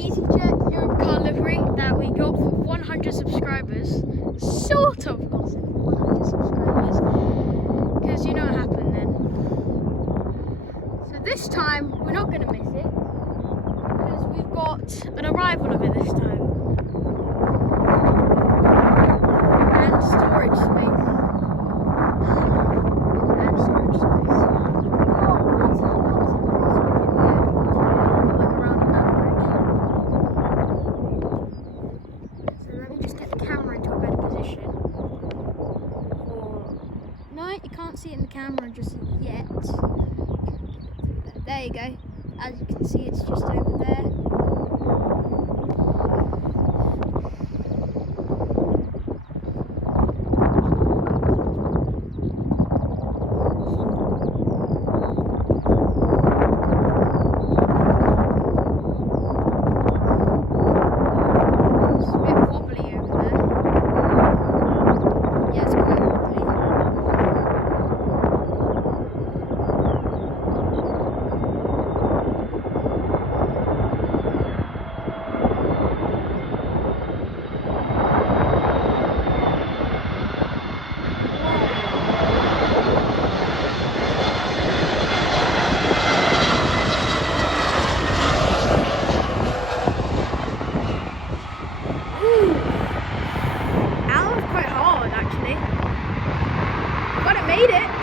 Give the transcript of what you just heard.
EasyJet Europecar livery that we got for 100 subscribers. Sort of got it for 100 subscribers, because you know what happened then. So this time we're not going to miss it, because we've got an arrival of it this time. And storage space. You can't see it in the camera just yet. There you go. As you can see, it's just over there. It's a bit wobbly over there. Yeah, it's quite wobbly. That was quite hard actually, but it made it.